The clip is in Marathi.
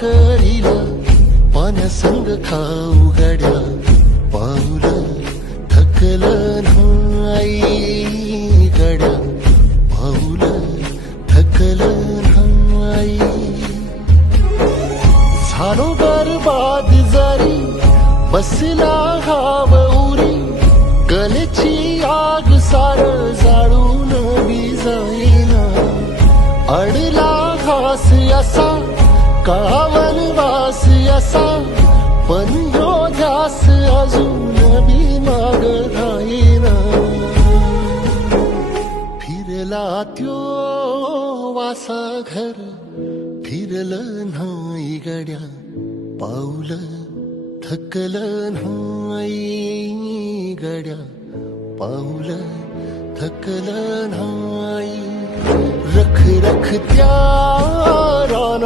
करील पाण्यासंग खाऊ गड्या पाऊल थकलं नाही गड्या पाऊल थकलं नाही झालो बरबाद जरी बसला घाव उरी गलेची आग सार जाळून जाईना अडला घास असा कावन वास असा पण ह्यो ध्यास अजून बी माग राहीना फिरला त्यो वासा घर फिरलं नाही गड्या पाऊल थकलं नाही गड्या पाऊल थकलं नाही रख रख त्या राना